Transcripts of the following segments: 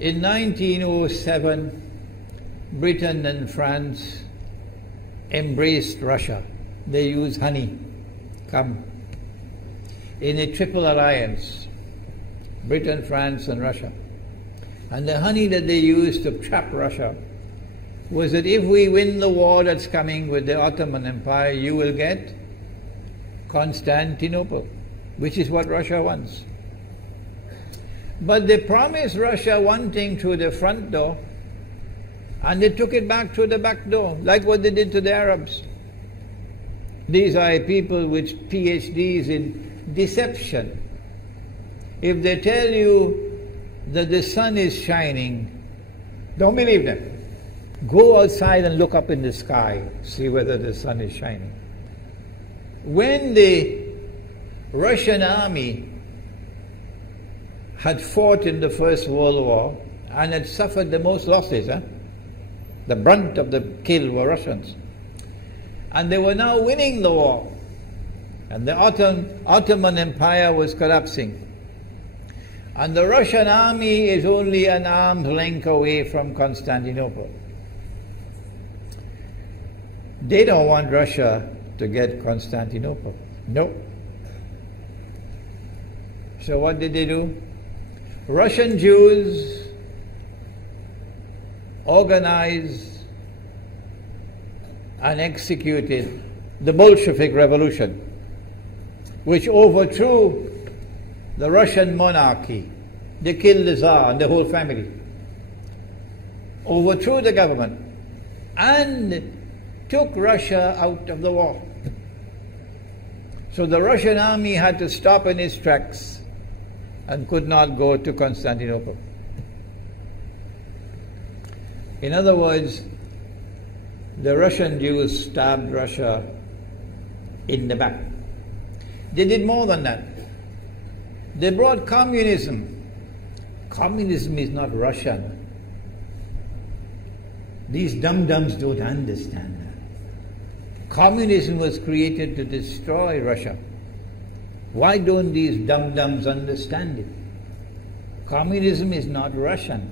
In 1907, Britain and France embraced Russia. They used honey, in a triple alliance, Britain, France and Russia. And the honey that they used to trap Russia was that if we win the war that's coming with the Ottoman Empire, you will get Constantinople, which is what Russia wants. But they promised Russia one thing through the front door, and they took it back through the back door, like what they did to the Arabs. These are people with PhDs in deception. If they tell you that the sun is shining, don't believe them. Go outside and look up in the sky, see whether the sun is shining. When the Russian army had fought in the First World War and had suffered the most losses, the brunt of the kill were Russians, and they were now winning the war, and the Ottoman Empire was collapsing, and the Russian army is only an arm's length away from Constantinople. They don't want Russia to get Constantinople. No. So what did they do? Russian Jews organized and executed the Bolshevik Revolution, which overthrew the Russian monarchy. They killed the Tsar and the whole family, overthrew the government, and took Russia out of the war. So the Russian army had to stop in its tracks and could not go to Constantinople. In other words, the Russian Jews stabbed Russia in the back. They did more than that. They brought communism. Communism is not Russian. These dum-dums don't understand that. Communism was created to destroy Russia. Why don't these dum-dums understand it? Communism is not Russian.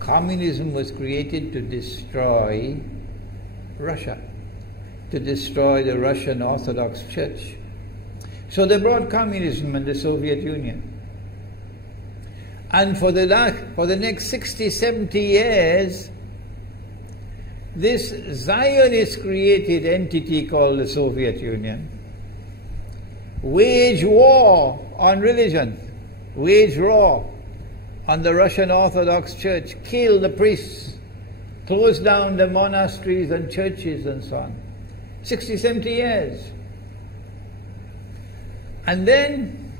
Communism was created to destroy Russia, to destroy the Russian Orthodox Church. So they brought communism in the Soviet Union. And for the next 60, 70 years, this Zionist-created entity called the Soviet Union waged war on religion, waged war on the Russian Orthodox Church, killed the priests, closed down the monasteries and churches and so on. 60, 70 years. And then,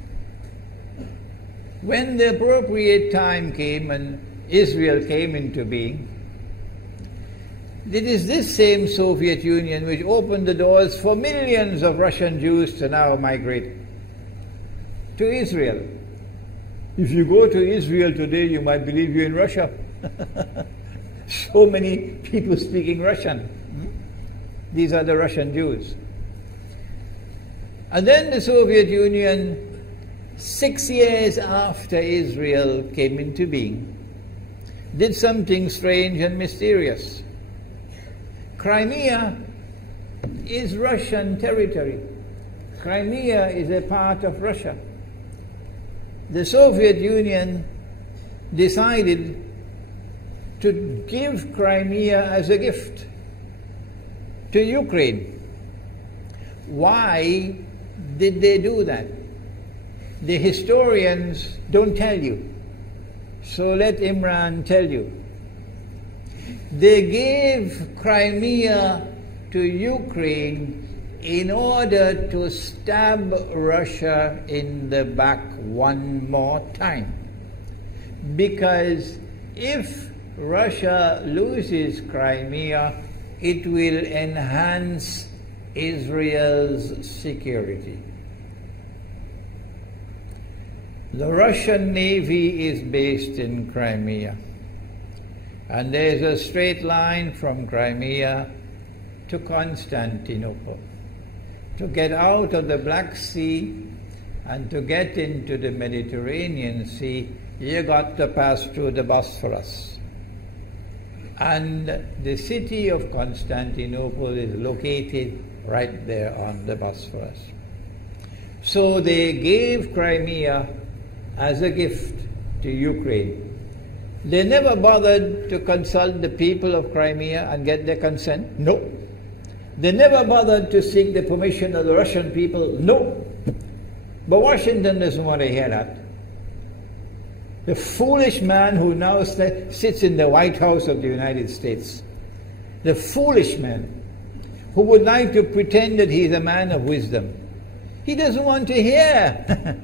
when the appropriate time came and Israel came into being, it is this same Soviet Union which opened the doors for millions of Russian Jews to now migrate to Israel. If you go to Israel today, you might believe you're in Russia. So many people speaking Russian. These are the Russian Jews. And then the Soviet Union, 6 years after Israel came into being, did something strange and mysterious. Crimea is Russian territory. Crimea is a part of Russia. The Soviet Union decided to give Crimea as a gift to Ukraine. Why did they do that? The historians don't tell you. So let Imran tell you. They gave Crimea to Ukraine in order to stab Russia in the back one more time. Because if Russia loses Crimea, it will enhance Israel's security. The Russian Navy is based in Crimea, and there's a straight line from Crimea to Constantinople. To get out of the Black Sea and to get into the Mediterranean Sea, you got to pass through the Bosphorus. And the city of Constantinople is located right there on the Bosphorus. So they gave Crimea as a gift to Ukraine. They never bothered to consult the people of Crimea and get their consent. No. They never bothered to seek the permission of the Russian people. No. But Washington doesn't want to hear that. The foolish man who now sits in the White House of the United States, the foolish man who would like to pretend that he's a man of wisdom, he doesn't want to hear.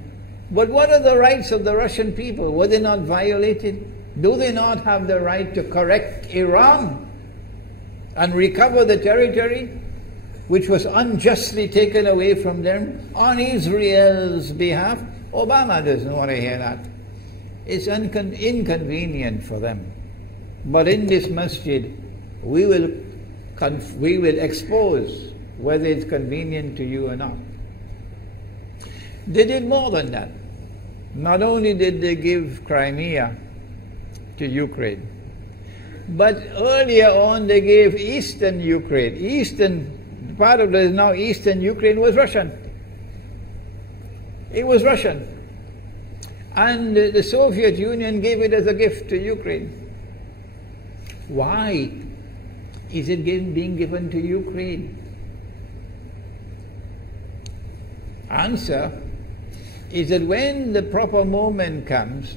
But what are the rights of the Russian people? Were they not violated? Do they not have the right to correct Iran and recover the territory which was unjustly taken away from them on Israel's behalf? Obama doesn't want to hear that. It's inconvenient for them. But in this masjid, we will expose whether it's convenient to you or not. They did more than that. Not only did they give Crimea to Ukraine, but earlier on they gave eastern Ukraine. Eastern, part of the now eastern Ukraine was Russian. It was Russian. And the Soviet Union gave it as a gift to Ukraine. Why is it being given to Ukraine? Answer is that when the proper moment comes,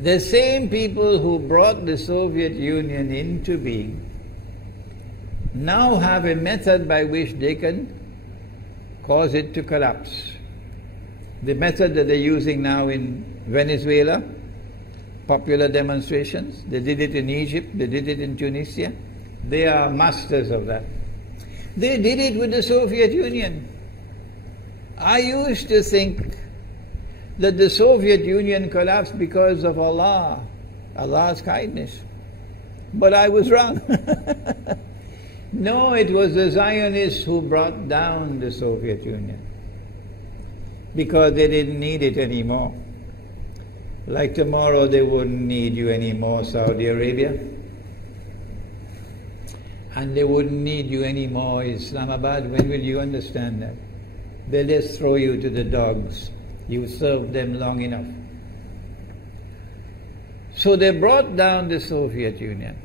the same people who brought the Soviet Union into being now have a method by which they can cause it to collapse. The method that they're using now in Venezuela, popular demonstrations, they did it in Egypt, they did it in Tunisia. They are masters of that. They did it with the Soviet Union. I used to think that the Soviet Union collapsed because of Allah's kindness. But I was wrong. No, it was the Zionists who brought down the Soviet Union because they didn't need it anymore. Like tomorrow they wouldn't need you anymore, Saudi Arabia. And they wouldn't need you anymore, Islamabad. When will you understand that? They'll just throw you to the dogs. You served them long enough. So they brought down the Soviet Union.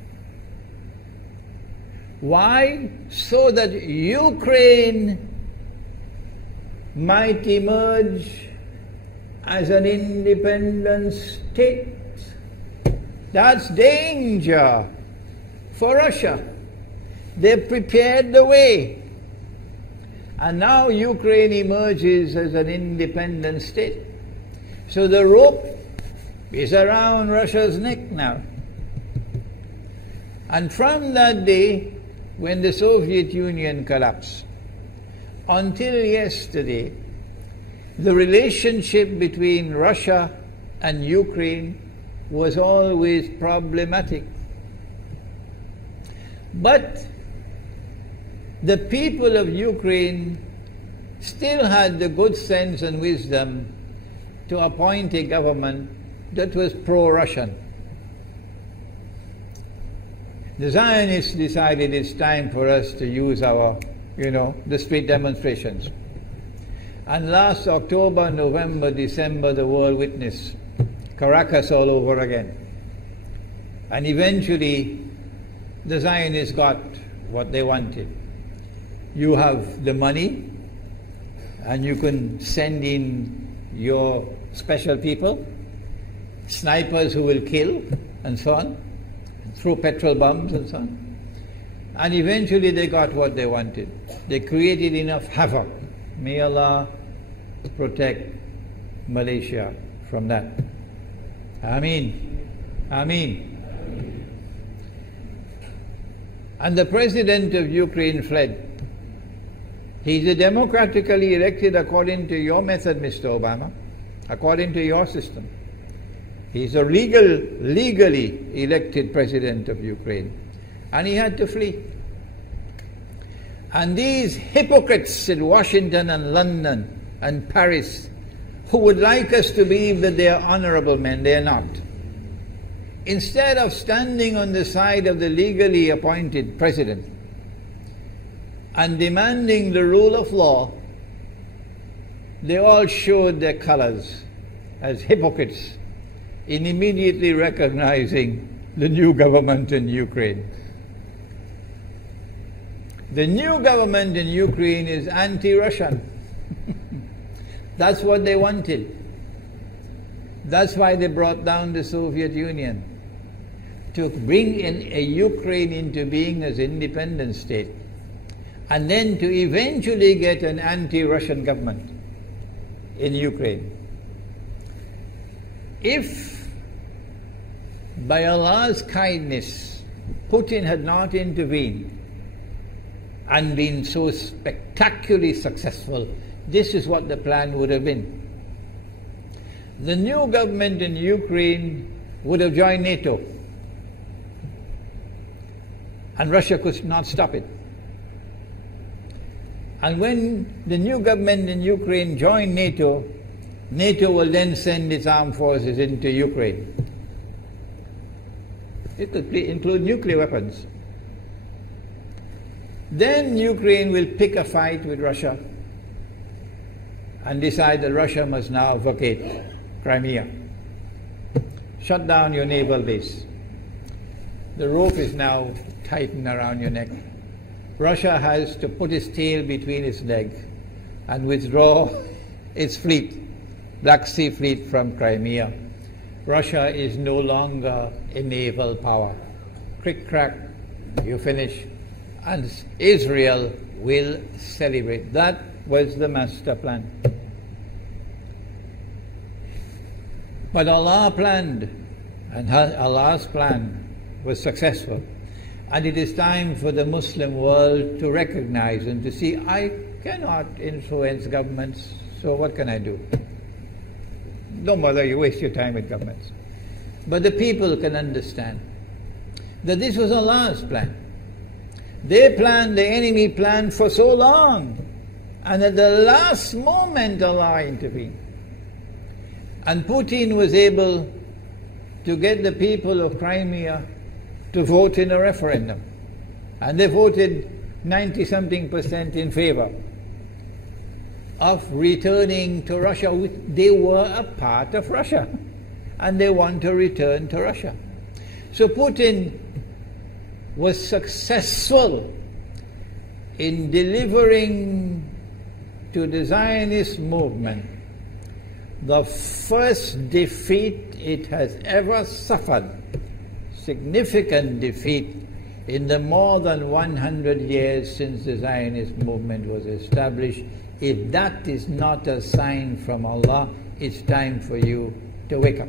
Why? So that Ukraine might emerge as an independent state. That's danger for Russia. They've prepared the way. And now Ukraine emerges as an independent state. So the rope is around Russia's neck now. And from that day, when the Soviet Union collapsed, until yesterday, the relationship between Russia and Ukraine was always problematic. But the people of Ukraine still had the good sense and wisdom to appoint a government that was pro-Russian. The Zionists decided it's time for us to use our, the street demonstrations. And last October, November, December, the world witnessed Caracas all over again. And eventually, the Zionists got what they wanted. You have the money, and you can send in your special people, snipers who will kill, and so on, throw petrol bombs and so on. And eventually they got what they wanted. They created enough havoc. May Allah protect Malaysia from that. Ameen. Ameen. And the president of Ukraine fled. He's a democratically elected according to your method, Mr. Obama, according to your system. He's a legally elected president of Ukraine. And he had to flee. And these hypocrites in Washington and London and Paris who would like us to believe that they are honorable men. They are not. Instead of standing on the side of the legally appointed president and demanding the rule of law, they all showed their colors as hypocrites in immediately recognizing the new government in Ukraine. The new government in Ukraine is anti-Russian. That's what they wanted. That's why they brought down the Soviet Union, to bring in a Ukraine into being as an independent state, and then to eventually get an anti-Russian government in Ukraine. If by Allah's kindness Putin had not intervened and been so spectacularly successful, this is what the plan would have been. The new government in Ukraine would have joined NATO, and Russia could not stop it. And when the new government in Ukraine joined NATO, NATO will then send its armed forces into Ukraine. It could include nuclear weapons. Then Ukraine will pick a fight with Russia and decide that Russia must now vacate Crimea. Shut down your naval base. The rope is now tightened around your neck. Russia has to put its tail between its legs and withdraw its fleet, Black Sea Fleet, from Crimea. Russia is no longer a naval power. Crick crack, you finish. And Israel will celebrate. That was the master plan. But Allah planned, and Allah's plan was successful. And it is time for the Muslim world to recognize and to see, I cannot influence governments, so what can I do? Don't bother, you waste your time with governments. But the people can understand that this was Allah's plan. They planned, the enemy planned for so long, and at the last moment Allah intervened. And Putin was able to get the people of Crimea to vote in a referendum. And they voted 90-something% in favor of returning to Russia. They were a part of Russia, and they want to return to Russia. So Putin was successful in delivering to the Zionist movement the first defeat it has ever suffered, significant defeat, in the more than 100 years since the Zionist movement was established. If that is not a sign from Allah, it's time for you to wake up.